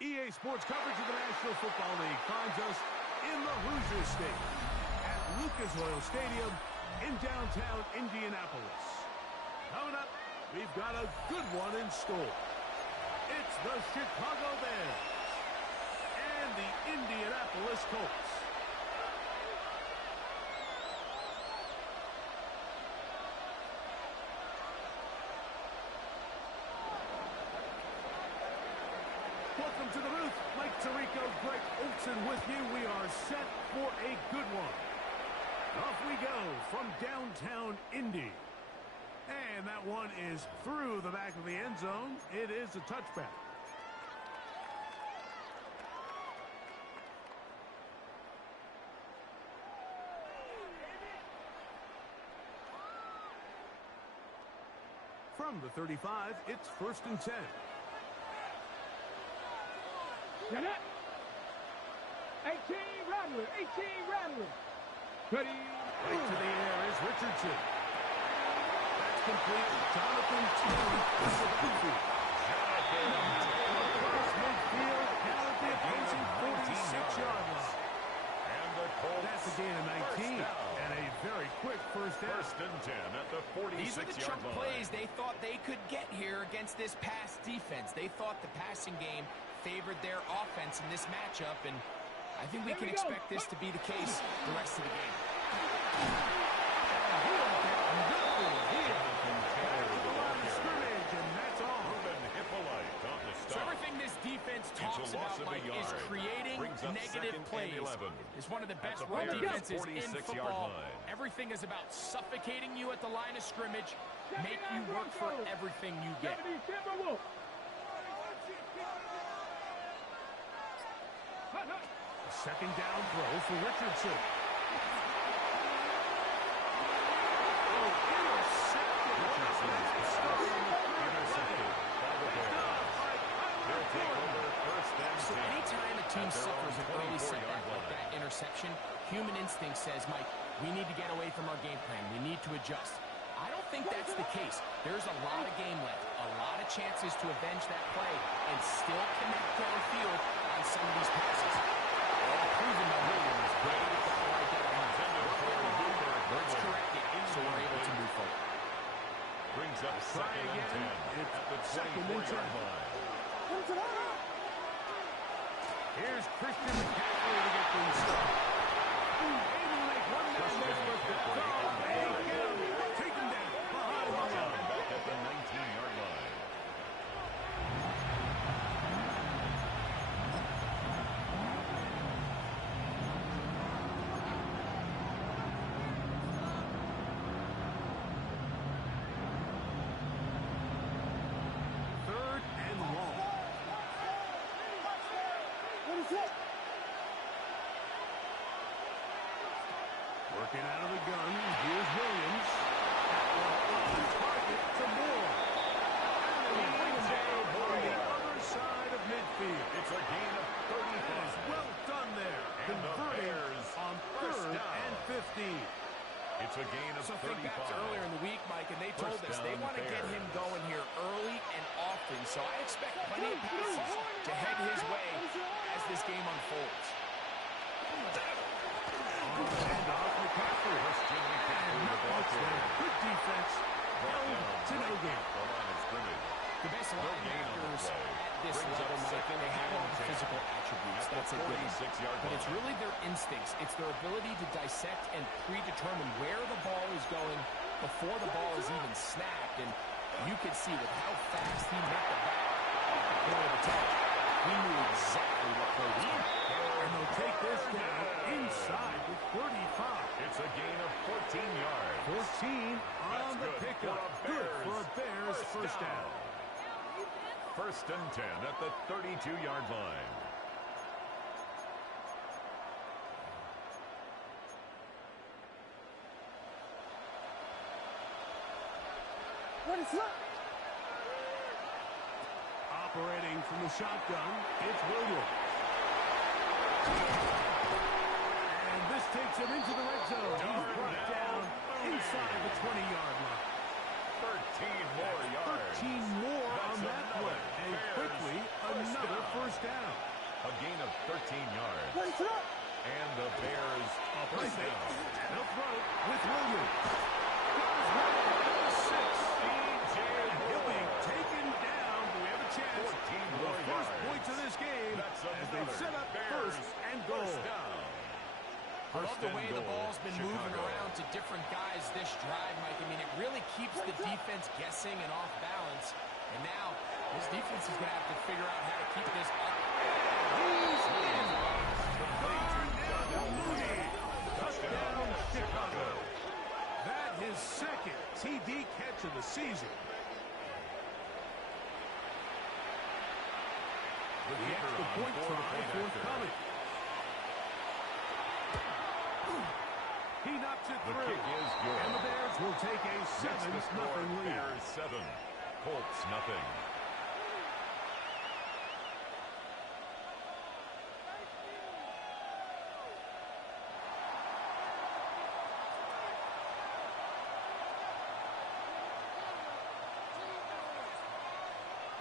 EA Sports coverage of the National Football League finds us in the Hoosier State at Lucas Oil Stadium in downtown Indianapolis. Coming up, we've got a good one in store. It's the Chicago Bears and the Indianapolis Colts. Welcome to the booth. Mike Tirico, Greg Olson with you. We are set for a good one. Off we go from downtown Indy. And that one is through the back of the end zone. It is a touchback. From the 35, it's 1st and 10. Get it. 18 Rattler. 18 Rattler. Ready. Right to the air is Richardson. That's complete. Jonathan Taylor is the backfield. Across midfield, down at the opposing 46-yard line. And the Colts. That's a gain of 19. And a very quick first down. 1st and 10 at the 46-yard line. These are the chunk plays they thought they could get here against this pass defense. They thought the passing game favored their offense in this matchup, and I think we can expect this to be the case the rest of the game. So everything this defense talks about, Mike, is creating negative plays. It's one of the best run defenses in football. Everything is about suffocating you at the line of scrimmage, make you work for everything you get. Second down throw for Richardson. So anytime a team suffers an early setback like that interception, human instinct says, Mike, we need to get away from our game plan. We need to adjust. I don't think that's the case. There's a lot of game left, a lot of chances to avenge that play and still connect downfield on some of these passes. Proven by Williams, Brady with the right there. Let's correct it, so we're able to move forward. Brings up 2nd and 10 at the 24-yard line. Here's Christian McCaffrey to get things started. Able to make one man miss with the throw. Take him down behind the line. Back at the 19-yard line. Working out of the gun, here's Williams. On target to Moore. And he brings it on the other side of midfield. It's a gain of 35. Well done there. And converting on 3rd and 15. It's a gain of 35. So think back to earlier in the week, Mike, and they told us they want to get him going here early and often. So I expect plenty of passes to head his way as this game unfolds. Good defense. To no gain. The best linebackers at this level, Mike, they have all the physical attributes. That's a good. But it's really their instincts. It's their ability to dissect and predetermine where the ball is going before the ball is even snapped. And you could see with how fast he met the back at the point of attack, he knew exactly what play was coming. And they'll take this down inside the 35. It's a gain of 14 yards. 14 on the pickup. Good for a Bears first down. 1st and 10 at the 32-yard line. What is up? Operating from the shotgun, it's Williams. And this takes him into the red zone. He's brought down inside the 20-yard line. 13 more yards. 13 more on that play. And quickly, another first down. A gain of 13 yards. Wait, up. And the Bears first down. And he'll throw with Williams. And he'll be taken down. Do we have a chance? 14 The more first yards. points of this game as they've set up Bears first and goal. first down. I love the way the ball's been moving around to different guys this drive, Mike. I mean, it really keeps the defense guessing and off balance. And now, this defense is going to have to figure out how to keep this up. He's in. Darnell Mooney. Touchdown, Chicago. That his second TD catch of the season. The extra point try forthcoming. He knocks it The through. kick is good. And the Bears will take a 7-0 lead. Bears 7, Colts nothing.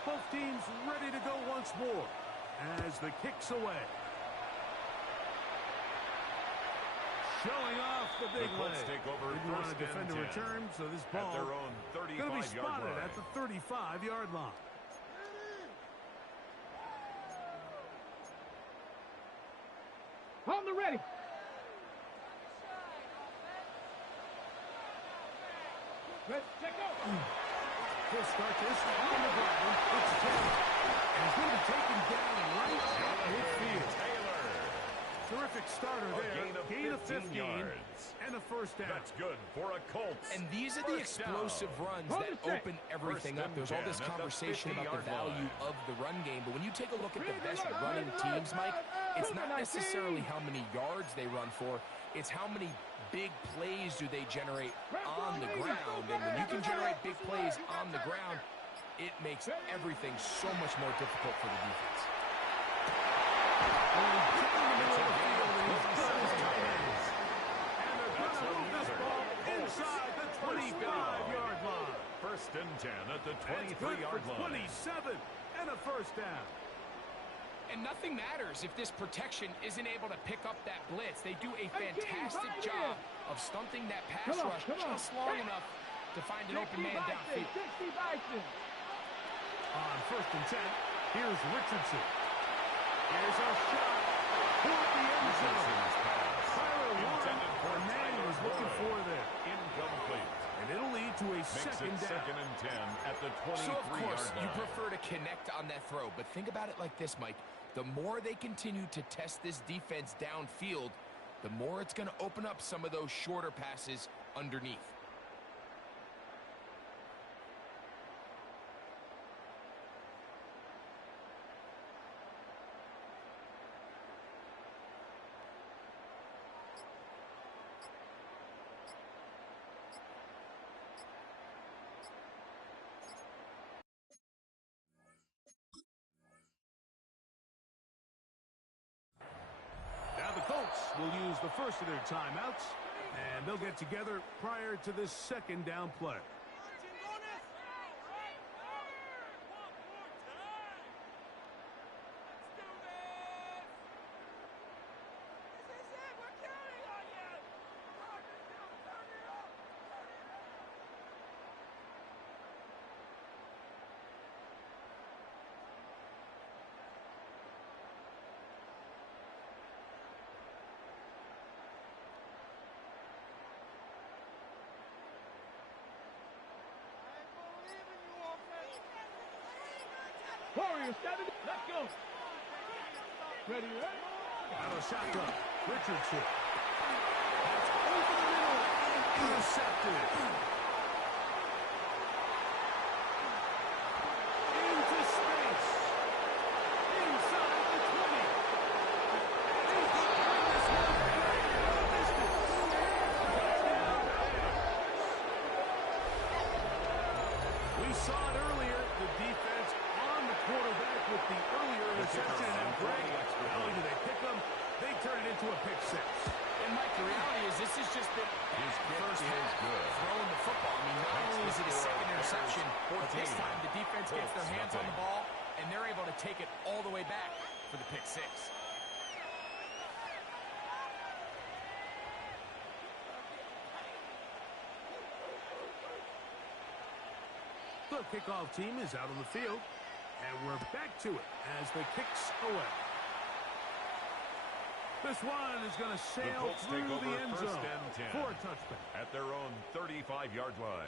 Both teams ready to go once more as the kick's away. Showing off the big The Colts leg. take over Didn't want to first defend and a 10 return, so this at ball their own going to be 35-yard spotted line. at the 35-yard line. On the ready. Let's check out. He'll start this on the ground. It's Taylor. And he's going to be taken down right at midfield. Taylor. Terrific starter there. Gain of 15 yards. And a first down. That's good for a Colts. And these are the First down. explosive runs that open everything First up. There's all and this 10 at the conversation about the 50-yard value line. of the run game, but when you take a look at the best running teams, Mike, it's not necessarily how many yards they run for, it's how many big plays do they generate on the ground. And when you can generate big plays on the ground, it makes everything so much more difficult for the defense. Inside the 25-yard line. First and 10 at the That's good 23-yard for line. 27 and a first down. And nothing matters if this protection isn't able to pick up that blitz. They do a fantastic job of stunting that pass rush just long enough to find an open man downfield. On first and 10, here's Richardson. Here's a shot toward the end zone. Tyler Warren, the man he was looking for there. Incomplete. And it'll lead to a Makes second it down. second and 10 at the 23-yard So, of course, line. you prefer to connect on that throw. But think about it like this, Mike. The more they continue to test this defense downfield, the more it's going to open up some of those shorter passes underneath. Now the Colts will use the first of their timeouts, and they'll get together prior to this second down play. Warriors, 7. Let's go. Ready, ready? Out of shotgun, Richardson. That's over the middle and intercepted. Into space. Inside the 20. And he's going to bring this one back into the distance. Touchdown, Bears. We saw it earlier. The defense on the quarterback with the earlier interception. And Greg, not only do they pick them, they turn it into a pick six. And, Mike, the reality is this has just been His kick first is half good. throwing the football. I mean, not only is it a second interception, but this time the defense gets their hands on the ball take it all the way back for the pick six. The kickoff team is out on the field, and we're back to it as the kicks away. This one is going to sail through the end zone for a touchback. At their own 35-yard line.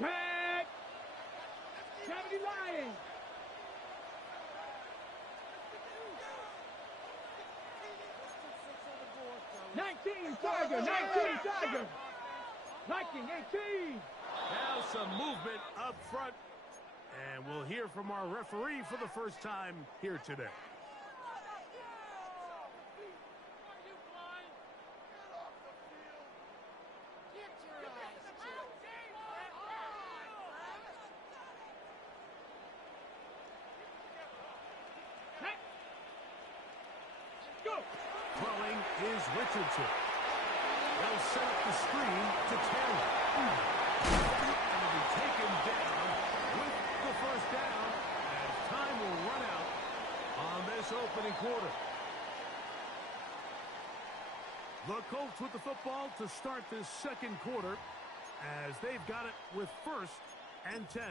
Back! 70 Lions! Tiger, 19 Tiger! Viking, 18! Now some movement up front, and we'll hear from our referee for the first time here today. Throwing is Richardson. They'll set up the screen to Taylor. And will be taken down with the first down as time will run out on this opening quarter. The Colts with the football to start this second quarter as they've got it with 1st and 10.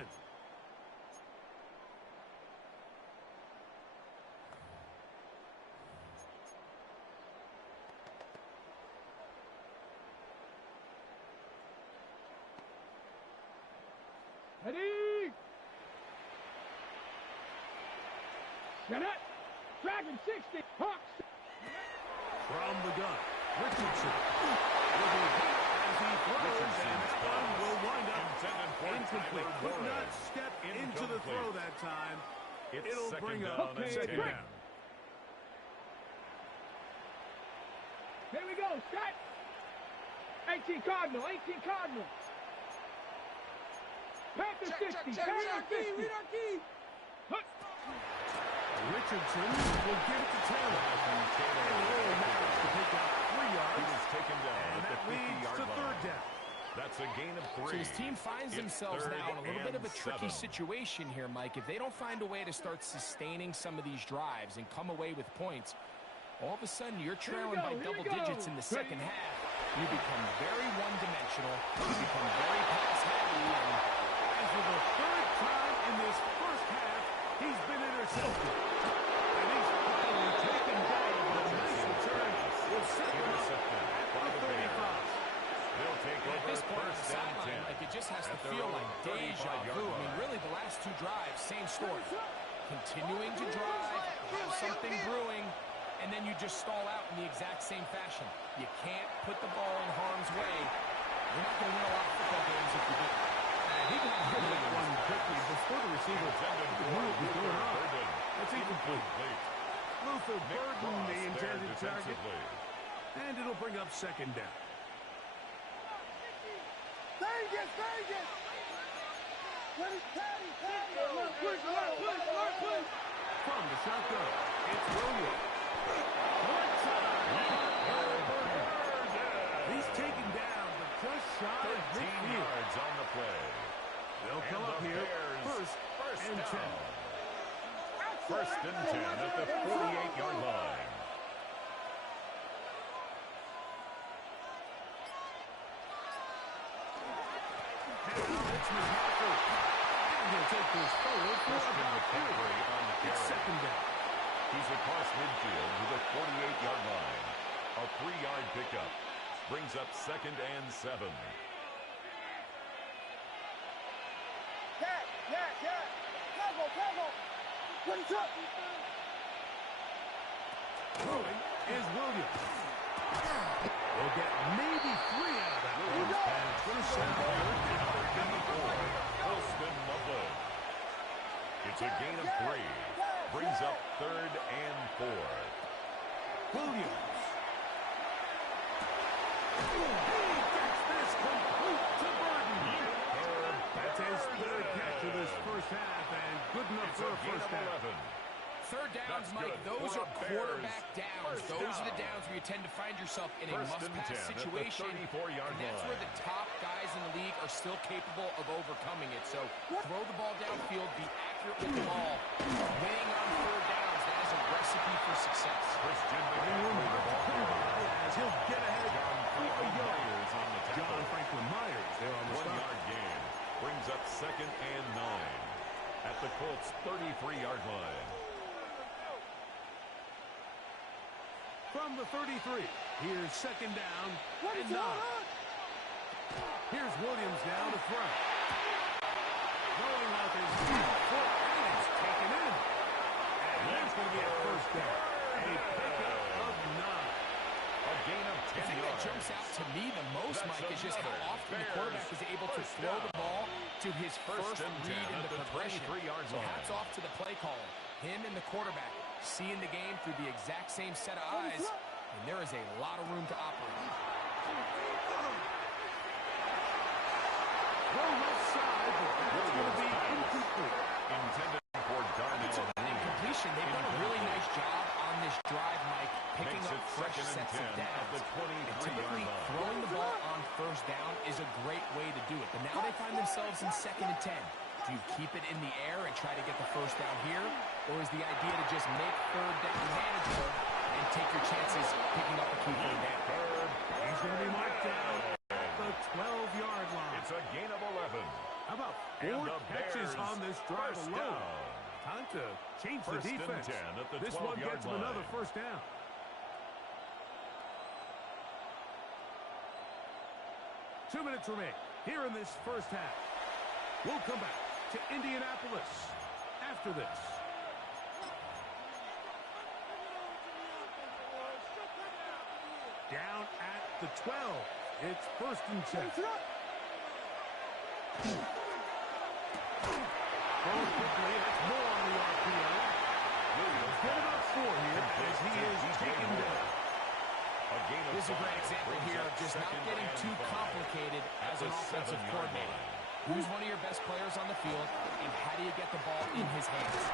Ready! Get it! Dragon 60! Hawks! From the gun, Richardson will be hit as he throws, and that one will wind up incomplete. Could not step into the throw that time. It'll bring up second down. Here we go, set! 18 Cardinal, 18 Cardinal! Panther 60, Panther 50! Richardson will give it to Taylor. And Taylor managed to pick up 3 yards. He was taken down and at that the 50-yard leads to line. 3rd down. That's a gain of 3. So his team finds themselves now in a little bit of a tricky situation here, Mike. If they don't find a way to start sustaining some of these drives and come away with points, all of a sudden you're trailing by double digits in the second half. You become very one-dimensional. You become very pass-heavy. And for the 3rd time in this first half, he's been intercepted. And he's finally taken down, but a nice return will set him up at the 35. They'll take over At this point, first the and 10. sideline, like it just has to At their feel own like deja 35-yard vu. I line. mean, really, the last 2 drives, same story. Continuing to drive, have something brewing, and then you just stall out in the exact same fashion. You can't put the ball in harm's way. You're not going to win a lot of football games if you do. And he got hit with that one quickly before the receiver knew what was going on. That's incomplete. Luther Burden, the intended target. And it'll bring up 2nd down. Vegas! What is Patty? From the shotgun, it's Williams. One time. He's taken down, but just shy of 13 midfield. yards on the play. They'll come up here first and 10. First and 10 at the 48-yard line. And he'll take this forward for about 3. It's 2nd down. He's across midfield to the 48-yard line. A 3-yard pickup brings up 2nd and 7. Cover! What is up? Throwing is Williams. We'll get maybe 3 out of that one. And it's going to send Holston Lovell. It's a gain of 3. Brings up 3rd and 4. Williams. He gets this complete to Burden. That's his 3rd catch of this first half, and good enough for a first half. Third downs, Mike, those are quarterback downs. Those are the downs where you tend to find yourself in a must-pass situation, and that's where the top guys in the league are still capable of overcoming it. So throw the ball downfield, be accurate with the ball. Winning on third downs, that is a recipe for success. As he'll get ahead for a yard. John Franklin Myers there on the stop. 1 yard gain brings up 2nd and 9 at the Colts' 33-yard line. From the 33, here's 2nd down and 9. Here's Williams down to throw. Throwing out his foot, and it's taken in. And that's going to be a first down. A pickup of 9. A gain of 10 yards. The thing that jumps out to me the most, Mike, is just how often the quarterback is able to throw the ball to his first read in the progression. So hats off to the play caller. Him and the quarterback seeing the game through the exact same set of eyes, and there is a lot of room to operate. Well, left side, but that's going to be incomplete. Intended for Darnell. It's an incompletion. They've done a really nice job on this drive, Mike, picking up fresh sets of downs. And typically, throwing the ball on first down is a great way to do it. But now they find themselves in 2nd and 10. Do you keep it in the air and try to get the first down here? Or is the idea to just make third down manageable and take your chances picking up a key third down? He's going to be marked down at the 12-yard line. It's a gain of 11. How about 4 catches on this drive alone? Time to change the defense. This one gets him another first down. Two minutes remain here in this first half. We'll come back to Indianapolis after this. Down at the 12. It's 1st and 10. Throws quickly. That's more on the RPO. Williams get about 4 here as he is taken down. This is a great example here of just not getting too complicated as an offensive coordinator. Who's one of your best players on the field, and how do you get the ball in his hands?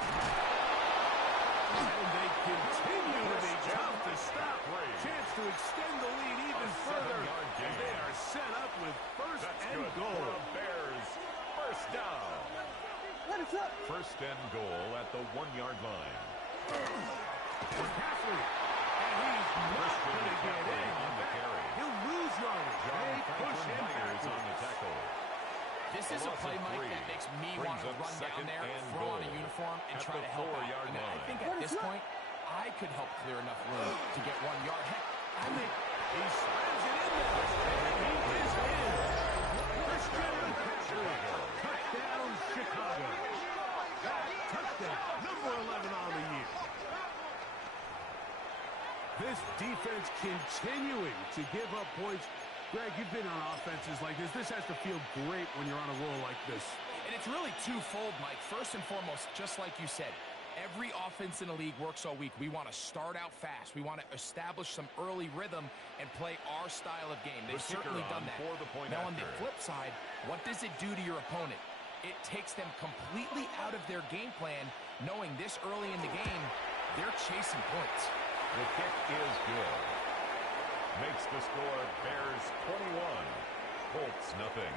And they continue to be tough to stop. Chance to extend the lead even further. And they are set up with 1st and goal. Bears, first down. First and goal at the 1-yard line. McCaffrey. And he's not going to get in. On the carry. He'll lose yardage. They push him backwards. On the tackle. This is a play, Mike, that makes me want to run down there, throw on a uniform, and try to help out. And I think at this point, I could help clear enough room to get 1 yard. Heck, I mean, he slams it in there. And he is in. Christian McCaffrey. Touchdown, Chicago. Touchdown, number 11 on the year. This defense continuing to give up points. Greg, you've been on offenses like this. This has to feel great when you're on a roll like this. And it's really twofold, Mike. First and foremost, just like you said, every offense in the league works all week. We want to start out fast. We want to establish some early rhythm and play our style of game. They've certainly done that. Now, on the flip side, what does it do to your opponent? It takes them completely out of their game plan, knowing this early in the game, they're chasing points. The kick is good. Makes the score Bears 21, Colts nothing.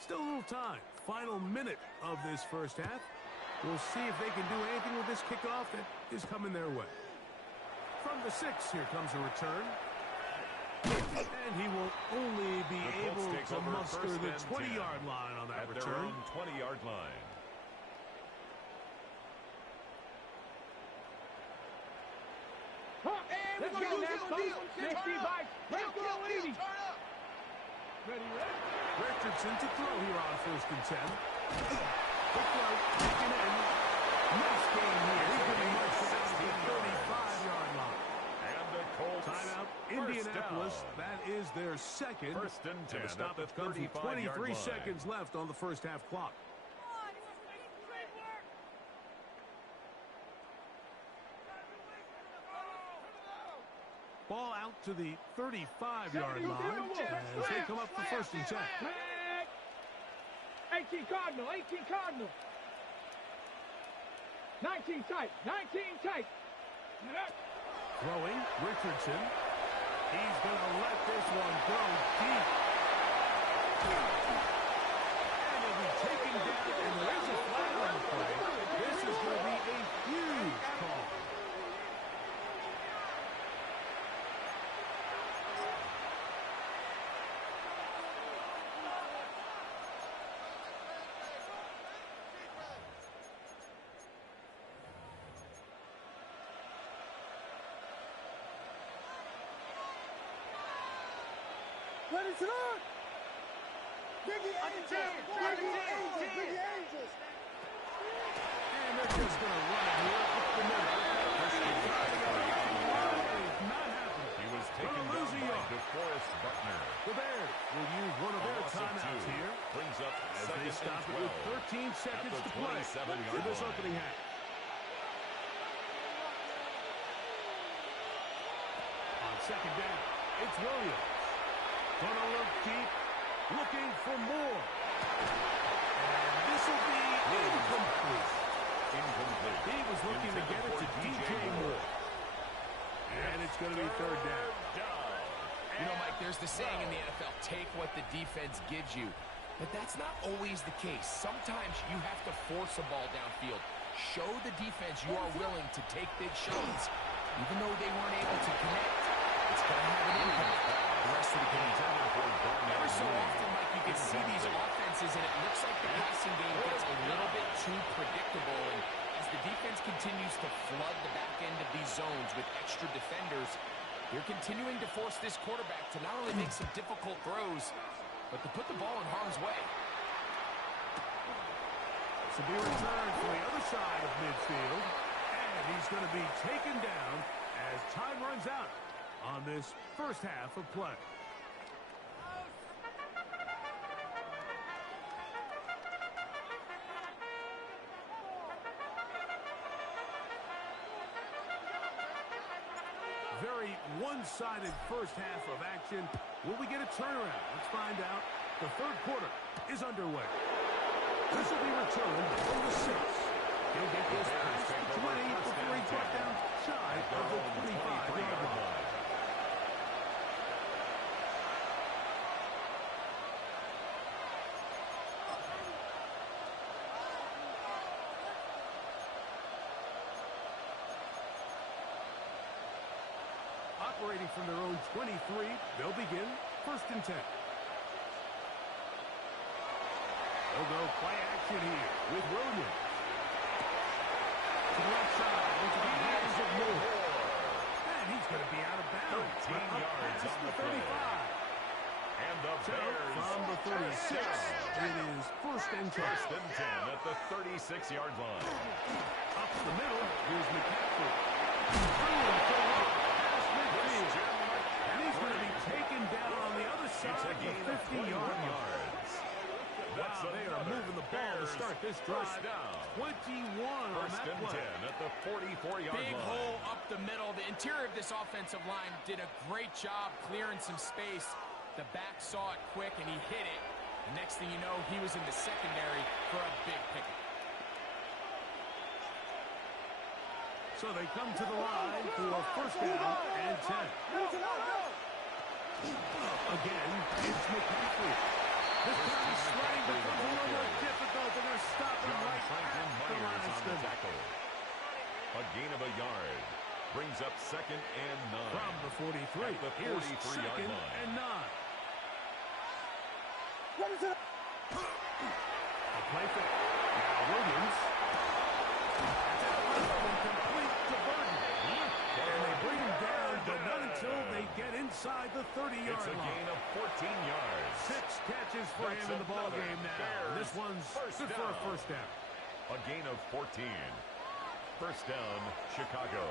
Still a little time. Final minute of this first half. We'll see if they can do anything with this kickoff that is coming their way. From the 6, here comes a return. And he will only be able to muster the 20-yard line on that return. Their own 20-yard line. Let's go, Nashville. 65. Let's go, Edie. Ready, ready. Richardson to throw here on 1st and 10. Quick throw, taken in. Nice game here. He's going to march it out to the 35-yard line. And the Colts. Timeout, Indianapolis. That is their 2nd. 1st and 10. And the stop has come from 23 seconds left on the first half clock. Ball out to the 35-yard line as they come up for first and 10. 18 Cardinal, 18 Cardinal. 19 tight, 19 tight. Throwing, Richardson. He's going to let this one go deep. And he'll be taken down, and there is a flag on the play. This is going to be a huge call. Let it run! Biggie Angels! Biggie Angels! Biggie Angels! And they're just going to run it here up the middle. Not happening. He was taken down by DeForest Buckner. The Bears will use one of their timeouts here. Brings up As second they stop and it with 12. 13 seconds to play 27-yard in this line. opening half. On second down, it's Williams. Gonna look deep, looking for more. And this will be incomplete. Incomplete. He was looking to get it to DJ Moore. And it's going to be third down. You know, Mike, there's the saying in the NFL, take what the defense gives you. But that's not always the case. Sometimes you have to force a ball downfield. Show the defense you are willing to take big shots. Even though they weren't able to connect, it's going to have an impact the rest of the game. Every so often, Mike, you can see these offenses, and it looks like the passing game gets a little bit too predictable. And as the defense continues to flood the back end of these zones with extra defenders, they're continuing to force this quarterback to not only make some difficult throws, but to put the ball in harm's way. This will be returned from the other side of midfield. And he's going to be taken down as time runs out on this first half of play. Very one-sided first half of action. Will we get a turnaround? Let's find out. The third quarter is underway. This will be returned from the 6. He'll get this past the 20 before he brought down shy of the 25-yard line. Operating from their own 23, they'll begin first and 10. They'll go play action here with Williams. To the left side, into the hands of Moore. And he's going to be out of bounds. 13 yards on the 35. And the Bears From the 36, it is first and 10. First and 10 at the 36-yard line. Up the middle, here's McCaffrey. Through and forward, past midfield. And he's going to be taken down on the other side It's a of gain the of 50-yard line. yards. Wow, they are moving the ball to start this drive. First down. 21 on First that and play. 10 at the 44-yard line. Big hole up the middle. The interior of this offensive line did a great job clearing some space. The back saw it quick, and he hit it. The next thing you know, he was in the secondary for a big pickup. So they come to the line for first down and 10. Again, it's McCaffrey. This time sliding becomes a little more difficult, and they're stopping right Franklin at the line Myers of on the scrimmage. tackle. A gain of a yard. Brings up second and 9. From the 43, At the here's 43-yard second line. and 9. What is it? A play fake. Now Williams. That's out complete to Burton. And they bring him down, but not until they get inside the 30-yard It's a line. gain of 14 yards. 6 catches for him in the ball game now. Bears This one's first good for a down. first down. A gain of 14. First down, Chicago.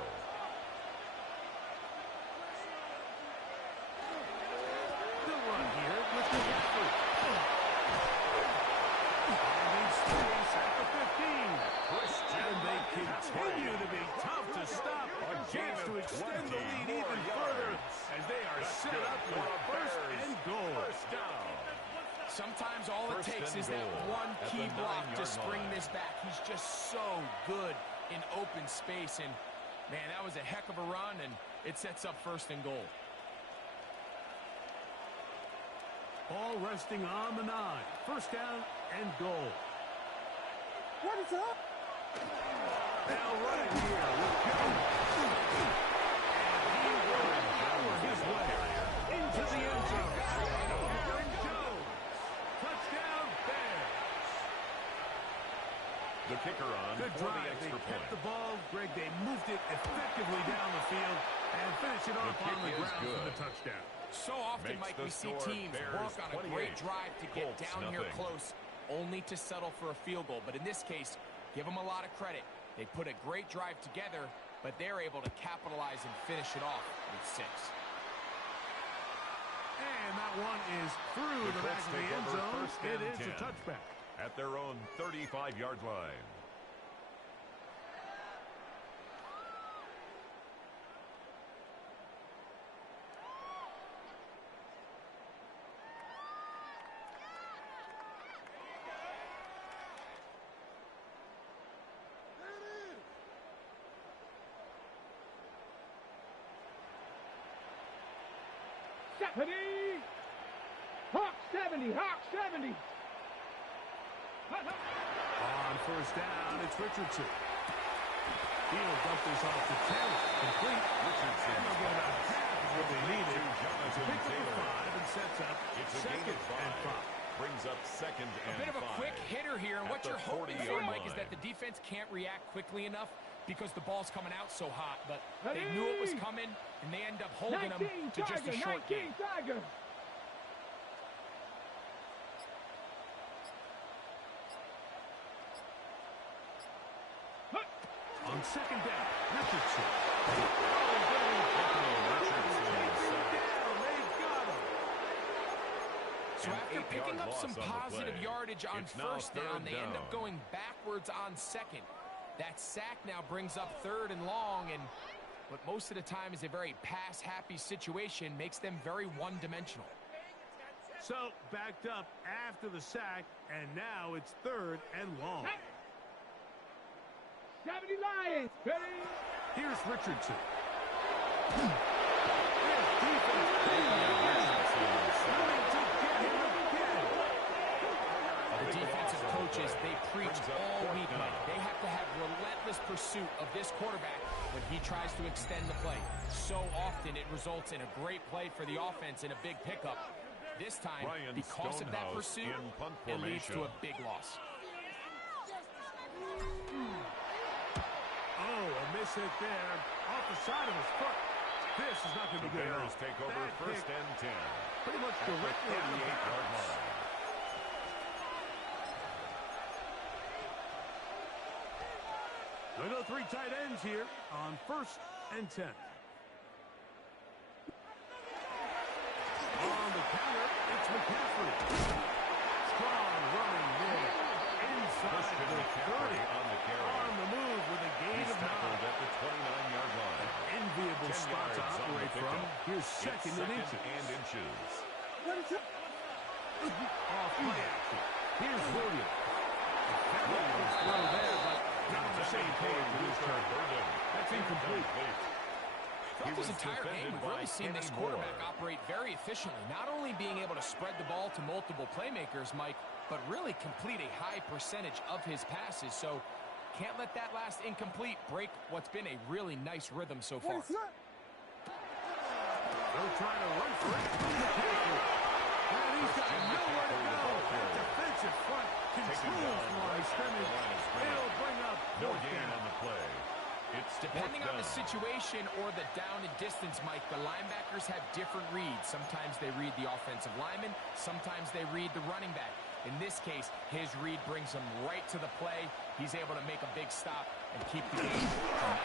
The run here with McCaffrey. Finding space at the 15. And they continue to be tough to stop. A chance to extend the lead even further set up for a first and goal. First down. Sometimes all it takes is that one key block to spring this back. He's just so good in open space. And, man, that was a heck of a run, and it sets up first and goal. Ball resting on the 9. First down and goal. What is up? They'll run it here with Jones. And he will power his way into the end zone. And Jones. Touchdown, Bears. The kicker on Good for the drive. They extra kept point. the ball. Greg, they moved it effectively down the field and finished it off on the ground for the touchdown. So often, Mike, we see teams work on a great drive to get down here close, only to settle for a field goal. But in this case, give them a lot of credit. They put a great drive together, but they're able to capitalize and finish it off with 6. And that one is through the back of the end zone. It is a touchback. At their own 35-yard line. Hawk 70, Hawk 70. On first down, it's Richardson. He'll dump this off to Taylor. Complete. Richardson. And they'll get about half of what they needed. It's a pick up of 5 and sets up second and 5. Brings up second and 5. A bit of a quick hitter here, and what you're hoping for, Mike, is that the defense can't react quickly enough because the ball's coming out so hot. But they knew it was coming, and they end up holding them to just a short game. On second down, Richardson. So after picking up some positive yardage on first down, they end up going backwards on second. That sack now brings up third and long, and what most of the time is a very pass-happy situation makes them very one-dimensional. So backed up after the sack, and now it's third and long. 70 Lions. Ready? Here's Richardson. The defensive coaches, they preach all week, Mike. They have to have relentless pursuit of this quarterback when he tries to extend the play. So often it results in a great play for the offense and a big pickup. This time, because of that pursuit, it leads to a big loss. Oh, a miss hit there off the side of his foot. This is not going to be good. The Bears take over first and 10. Pretty much directly on the 38-yard line. They go 3 tight ends here on first and 10. On the counter, it's McCaffrey. Strong running there inside the 30. On the move with a gain of 9. At the 29-yard line. Enviable spot to operate from. Here's second and inches. Off play action. Here's Williams. Williams throw there, but not on the same page with his turn. That's incomplete. Throughout this entire game, we've really seen this quarterback operate very efficiently, not only being able to spread the ball to multiple playmakers, Mike, but really complete a high percentage of his passes. So can't let that last incomplete break what's been a really nice rhythm so far. They're trying to run for it. And he's got nowhere to go. That defensive front controls the line of scrimmage. It'll bring up no gain on the play. It's depending on the situation or the down and distance, Mike, the linebackers have different reads. Sometimes they read the offensive lineman. Sometimes they read the running back. In this case, his read brings him right to the play. He's able to make a big stop and keep the game from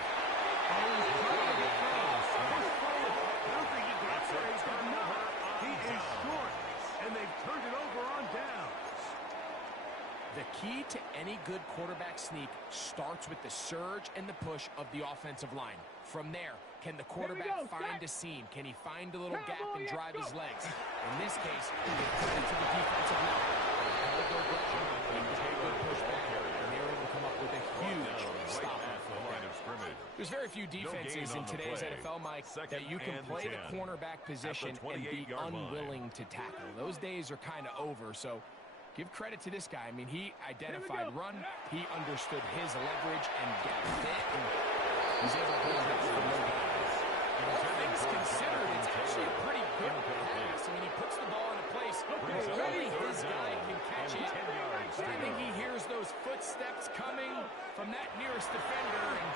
He is short, and they've turned it over on downs. The key to any good quarterback sneak starts with the surge and the push of the offensive line. From there, can the quarterback find a seam? Can he find a little gap and drive his legs? In this case, give credit to the defensive line. They held their ground, they good pushback, and they were able to come up with a huge stop at the line of scrimmage. There's very few defenses in today's NFL, Mike, that you can play the cornerback position and be unwilling to tackle. Those days are kind of over, so give credit to this guy. I mean, he identified run, he understood his leverage and get fit, and he's able to hold it for no gain. Things considered, it's actually a pretty good pass. I mean, he puts the ball in a place where only his guy can catch it. I think he hears those footsteps coming from that nearest defender, and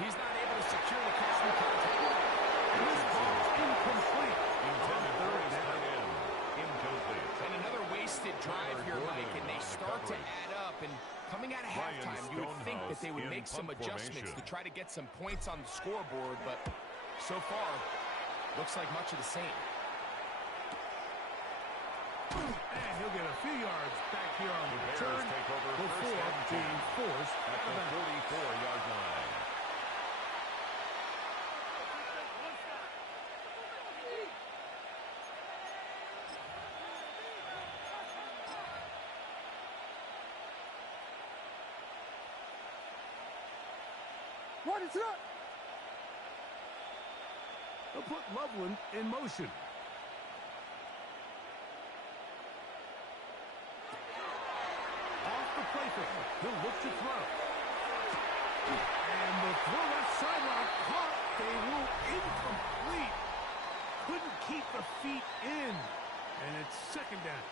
he's not able to secure the catch from contact. And this ball is incomplete. And another wasted drive here, Mike, and they start to add up. And coming out of halftime, you would think that they would make some adjustments to try to get some points on the scoreboard, but so far, looks like much of the same. And he'll get a few yards back here on the return before being forced at the 44-yard line. What is up? They'll put Loveland in motion. Off the play fake. He'll look to throw. And the throw left sideline caught. They will incomplete. Couldn't keep the feet in. And it's second down.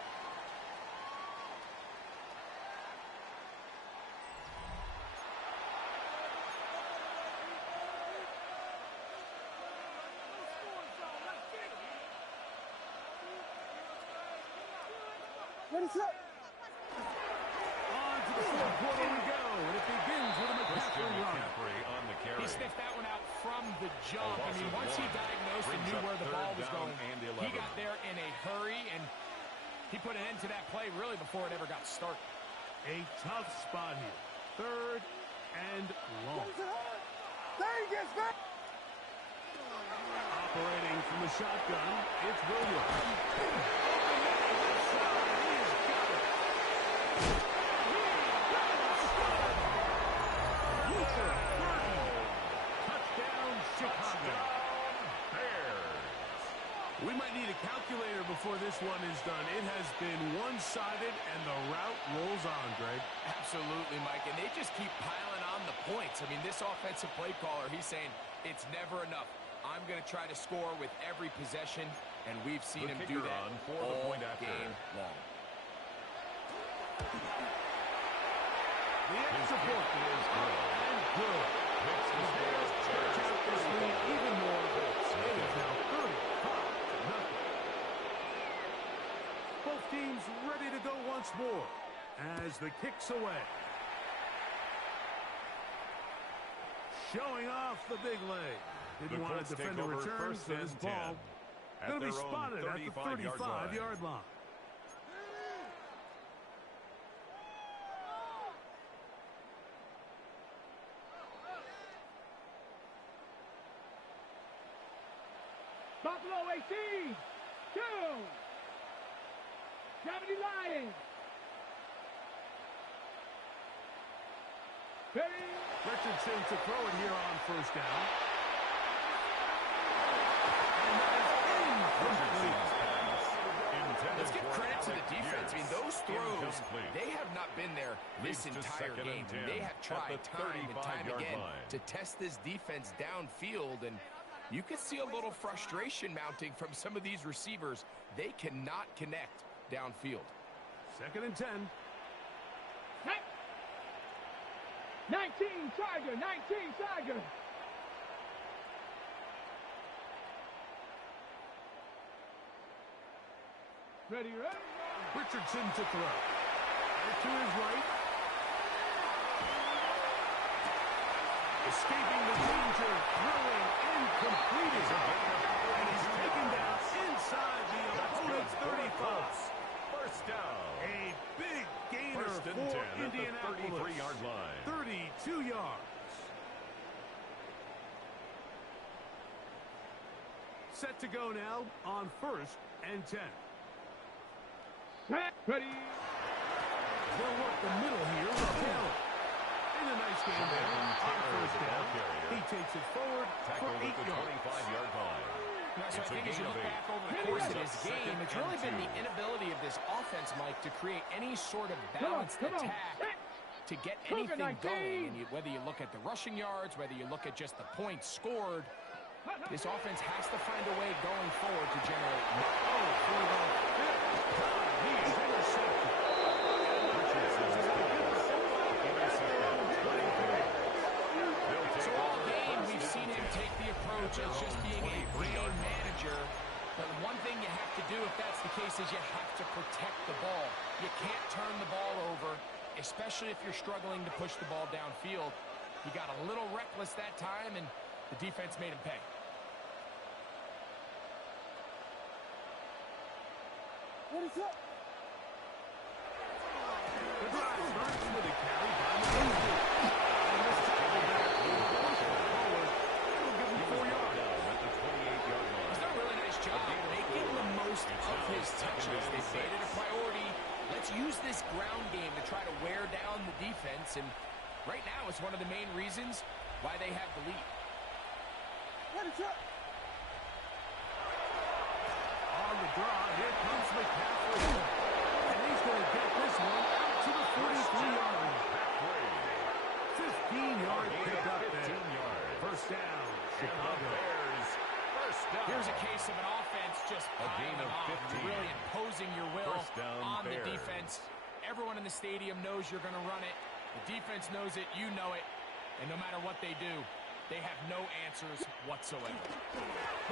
What is up? On to the fourth quarter we go, and it begins with a McCaffrey run. He sniffed that one out from the jump. I mean, once he diagnosed and knew where the ball was going, he got there in a hurry, and he put an end to that play really before it ever got started. A tough spot here. Third and long. There he gets back. Operating from the shotgun, it's Williams. Touchdown, Chicago. We might need a calculator before this one is done. It has been one-sided, and the route rolls on, Greg. Absolutely, Mike, and they just keep piling on the points. I mean, this offensive play caller, he's saying it's never enough. I'm going to try to score with every possession, and we've seen him do that all game long. The extra point is good and good. The Bears stretch out this lead even more. It is now 35-0. Both teams ready to go once more as the kick's away. Showing off the big leg. Didn't want to defend a return, so this ball going to be spotted at the 35-yard line. Buffalo 18, 2, Germany Lions. Richardson to throw it here on first down. Let's give credit to the defense. I mean, those throws, they have not been there this entire game. They have tried time and time again to test this defense downfield, and you can see a little frustration mounting from some of these receivers. They cannot connect downfield. Second and 10. 19 Tiger, 19 Tiger. Ready, ready. Richardson to throw. Right to his right. Escaping the danger, throwing and completing. And he's taken down inside the opponent's 35. First down. A big gainer First and for 10 at the Indianapolis. 33-yard line. 32 yards. Set to go now on 1st and 10. Set. Ready. They'll work the middle here with Taylor. In a nice game there on 1st down. He takes it forward for 8 yards. 25-yard line. So I think as you look back over the course of this game, it's really been the inability of this offense, Mike, to create any sort of balanced attack to get anything going. And whether you look at the rushing yards, whether you look at just the points scored, this offense has to find a way going forward to generate. Oh, for the 5th time, he is intercepted. So all game, we've seen him take the approach as just being a game manager. But one thing you have to do if that's the case is you have to protect the ball. You can't turn the ball over, especially if you're struggling to push the ball downfield. He got a little reckless that time, and the defense made him pay. What is up? The drive starts with a carry by McKenzie. And this tackleback will push it forward. It'll give him 4 yards. At the 28-yard line. He's done a really nice job making the most of his touches. They've made it a priority. Let's use this ground game to try to wear down the defense, and right now it's one of the main reasons why they have the lead. What is up? On the draw, here comes McCaffrey. And he's going to get this one out to the 43-yard line. 15-yard pickup there. 15 yards. First down, Chicago. Bears. First down. Here's a case of an offense just A gain of 15. You're really imposing your will First down, on the Bears. defense. Everyone in the stadium knows you're going to run it. The defense knows it. You know it. And no matter what they do, they have no answers whatsoever.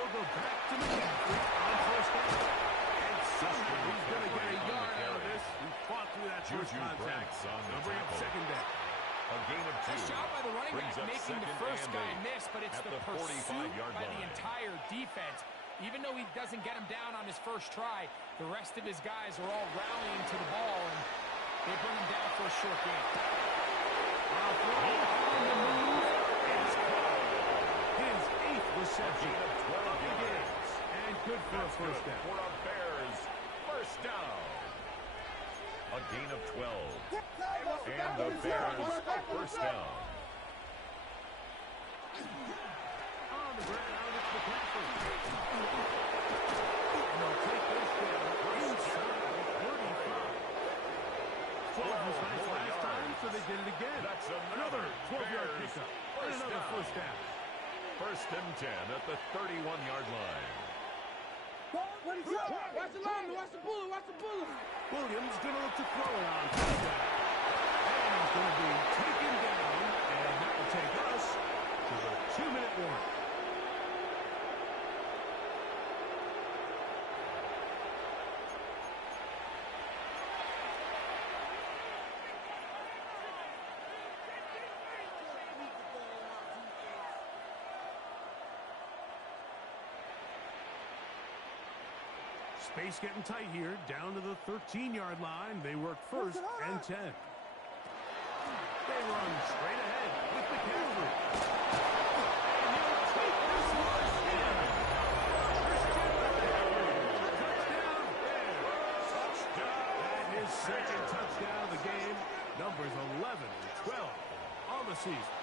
He'll go back to McCaffrey on first down. And somehow he's going to get a yard out of this. He fought through that first contact. They'll bring up second down. A gain of 2. Nice job by the running Brings back up making the second first and guy 8 miss, but it's at the pursuit 45-yard by the line. entire defense. Even though he doesn't get him down on his first try, the rest of his guys are all rallying to the ball, and they bring him down for a short game. On the move is Cole. His 8th reception of the game. And good for a first down. For a Bears first down. A gain of 12. And the Bears first down. On the ground, it's McCaffrey. And they'll take this down inside the 35. 12 was nice last time, so they did it again. That's Another 12-yard Bears pickup. And first another down. first down. First and 10 at the 31-yard line. What is up? Watch the line. Watch the bullet. Watch the bullet. Williams going to look to throw it on first down. And he's going to be taken down, and that will take us to the 2-minute warning. Space getting tight here, down to the 13-yard line. They work first and 10. They run straight ahead with McCaffrey. And he'll take this one in. Christian McCaffrey. Touchdown, Bears. Touchdown. And his second touchdown of the game. Numbers 11 and 12 on the season.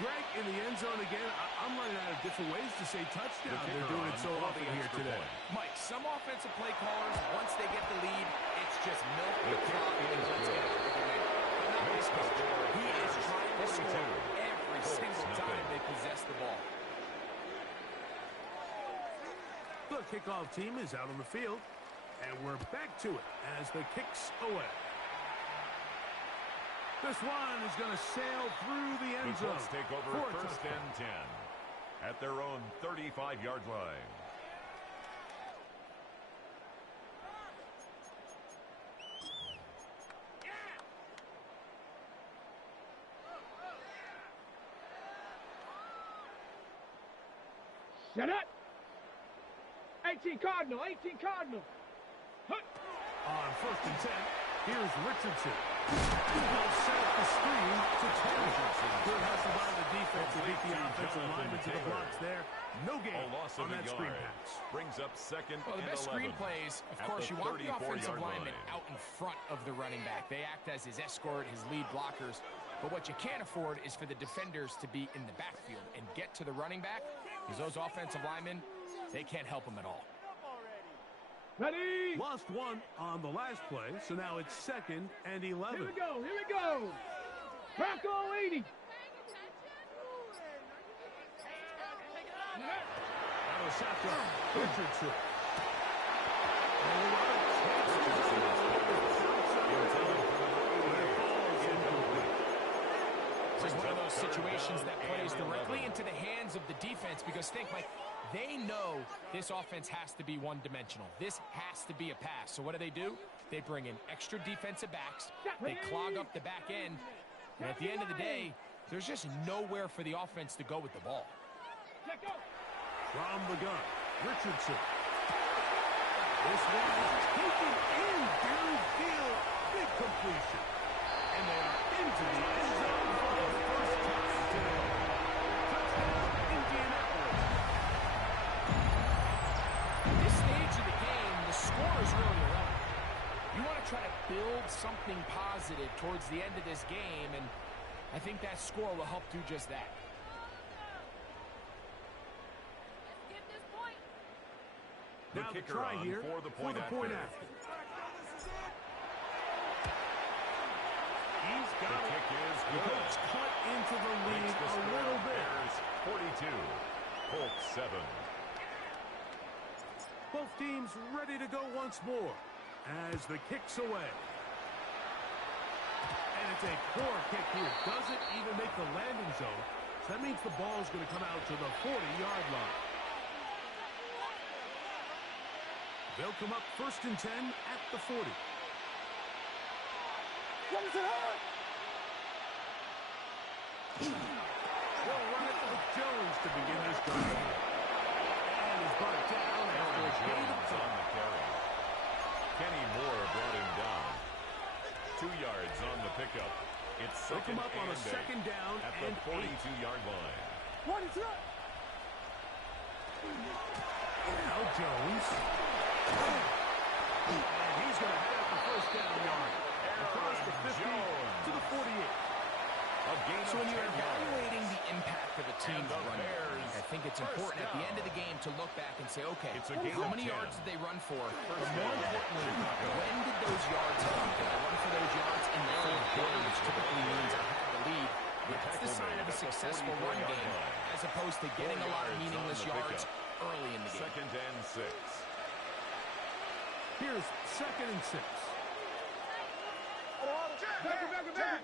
Greg, in the end zone again, I'm running out of different ways to say touchdown. They're doing it so often here today. Mike, some offensive play callers, once they get the lead, it's just milk the clock and let's get it for the win. But not this coach. He is trying to score every single time they possess the ball. The kickoff team is out on the field, and we're back to it as the kick's away. This one is going to sail through the end The zone. Colts take over first and 10 at their own 35-yard line. Shut up. 18 Cardinal. 18 Cardinal. Huh. On 1st and 10, here's Richardson. He'll set up the screen to Terry. Good hustle by the defense to beat the offensive lineman to the blocks there. No gain on that screen pass. Brings up second Well, the best screen plays, of course, you want the offensive lineman out in front of the running back. They act as his escort, his lead blockers. But what you can't afford is for the defenders to be in the backfield and get to the running back, because those offensive linemen, they can't help him at all. Ready? Lost one on the last play, so now it's 2nd and 11. Here we go. Here we go. Bronco 80. Out of shotgun, Richardson. This is one of those situations that plays directly into the hands of the defense, because think, Mike, they know this offense has to be one-dimensional. This has to be a pass. So what do? They bring in extra defensive backs. They clog up the back end. And at the end of the day, there's just nowhere for the offense to go with the ball. From the gun, Richardson. This one is taken in downfield. Big completion. And they are into the end zone for the first time today. Touchdown, Indianapolis. At this stage of the game, the score is really irrelevant. You want to try to build something positive towards the end of this game, and I think that score will help do just that. The now kicker try on here for the point after. He's got The kick is good. Colts cut into the lead Makes the a score little bit. Bears 42, Colts 7. Both teams ready to go once more as the kick's away. And it's a poor kick here. Doesn't even make the landing zone. So that means the ball's going to come out to the 40-yard line. They'll come up 1st and 10 at the 40. What is it on? They'll run it with Jones to begin this drive. And is brought down after a gain of Jones on the carry. Kenny Moore brought him down. 2 yards on the pickup. It's They'll second come up on a and second down at the and 42-yard line. What is it? Now Jones. And he's going to have the first down yard. Across the 50 to the 48. So when you're evaluating the impact of a team's running, I think it's important at the end of the game to look back and say, okay, how many yards did they run for? But more importantly, when did those yards come? Did I run for those yards in the fourth quarter, which typically means I had the lead? That's the sign of a successful run game, as opposed to getting a lot of meaningless yards early in the game. 2nd and 6. Here's 2nd and 6. Back,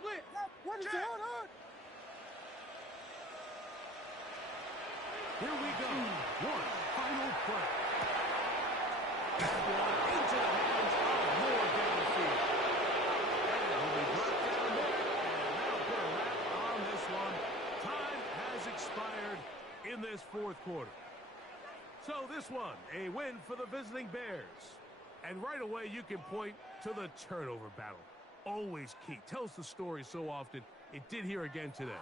blitz. What is it on? Here we go. One final play. Ball into the hands of Moore downfield. And he'll be brought down there. And that'll put a wrap on this one. Time has expired in this 4th quarter. So this one, a win for the visiting Bears. And right away, you can point to the turnover battle. Always key. Tells the story so often. It did here again today.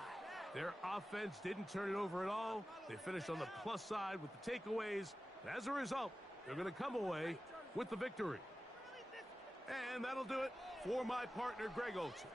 Their offense didn't turn it over at all. They finished on the plus side with the takeaways. And as a result, they're going to come away with the victory. And that'll do it for my partner, Greg Olson.